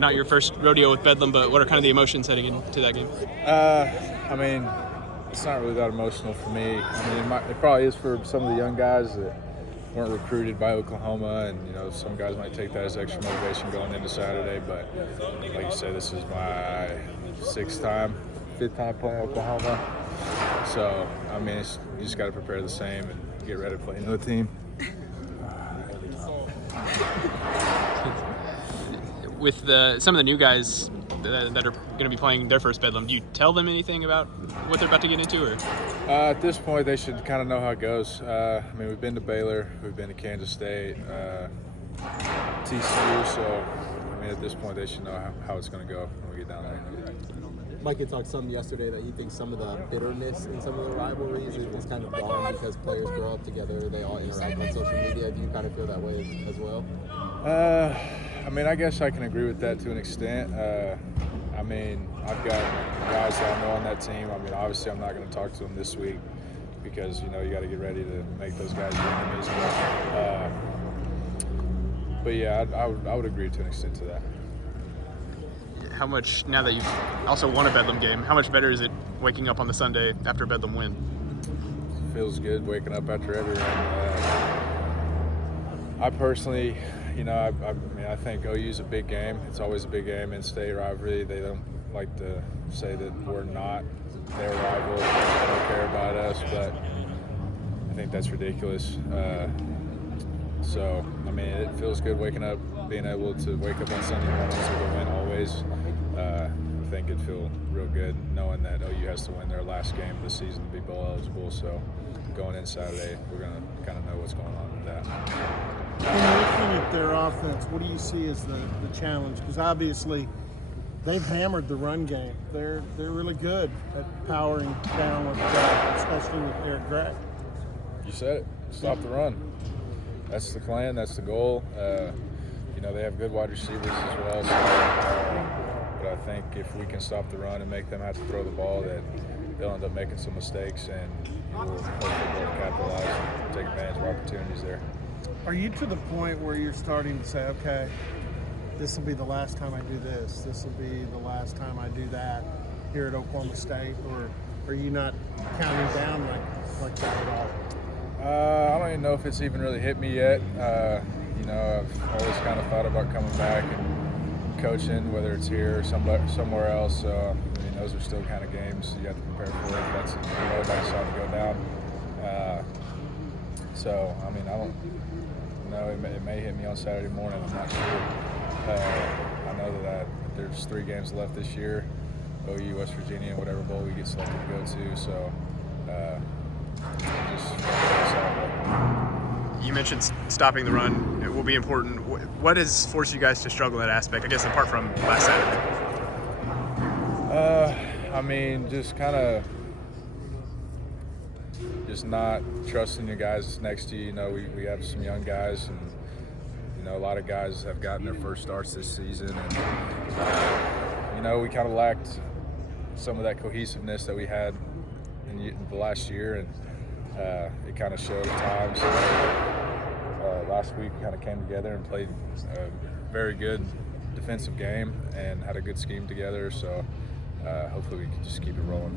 not your first rodeo with Bedlam, but what are kind of the emotions heading into that game? I mean, it's not really that emotional for me. I mean, it probably is for some of the young guys that weren't recruited by Oklahoma, and some guys might take that as extra motivation going into Saturday. But like you said, this is my fifth time playing Oklahoma. So I mean, you just got to prepare the same and get ready to play another team. With some of the new guys that are going to be playing their first Bedlam, do you tell them anything about what they're about to get into? Or at this point, they should kind of know how it goes. I mean, we've been to Baylor, we've been to Kansas State, TCU, so I mean, at this point, they should know how it's going to go when we get down there. Mike had talked some yesterday that he thinks some of the bitterness in some of the rivalries is kind of gone because players grow up together, they all interact on social media. Do you kind of feel that way as well? I mean, I guess I can agree with that to an extent. I mean, I've got guys that I know on that team. I mean, obviously, I'm not going to talk to them this week because, you got to get ready to make those guys your enemies. But yeah, I would agree to an extent to that. how much, now that you've also won a Bedlam game, how much better is it waking up on the Sunday after a Bedlam win? It feels good waking up after every win. I personally, I think OU's a big game. It's always a big game in state rivalry. They don't like to say that we're not their rival. They don't care about us, but I think that's ridiculous. So, it feels good waking up, being able to wake up on Sunday mornings with a win always. I think it'd feel real good knowing that OU has to win their last game of the season to be bowl eligible. So, going in Saturday, we're going to kind of know what's going on with that. And looking at their offense, what do you see as the challenge? Because obviously they've hammered the run game. They're really good at powering down with especially with Eric Gregg. You said it. Stop the run. That's the plan. That's the goal. They have good wide receivers as well. But I think if we can stop the run and make them have to throw the ball, that they'll end up making some mistakes, and we'll hopefully be able to capitalize and take advantage of opportunities there. Are you to the point where you're starting to say, okay, this will be the last time I do this, this will be the last time I do that here at Oklahoma State, or are you not counting down like that at all? I don't even know if it's even really hit me yet. I've always kind of thought about coming back and coaching, whether it's here or somewhere else. So, those are still kind of games you have to prepare for if that's the road I decide to go down. I don't know. It may hit me on Saturday morning. I'm not sure. I know that there's 3 games left this year, OU, West Virginia, and whatever bowl we get selected to go to. So, You mentioned stopping the run. It will be important. What has forced you guys to struggle in that aspect, I guess, apart from last Saturday? Just kind of not trusting the guys next to you. We have some young guys, and a lot of guys have gotten their first starts this season, and we kind of lacked some of that cohesiveness that we had in the last year, and it kind of showed at times. Last week we kind of came together and played a very good defensive game and had a good scheme together, so hopefully we can just keep it rolling.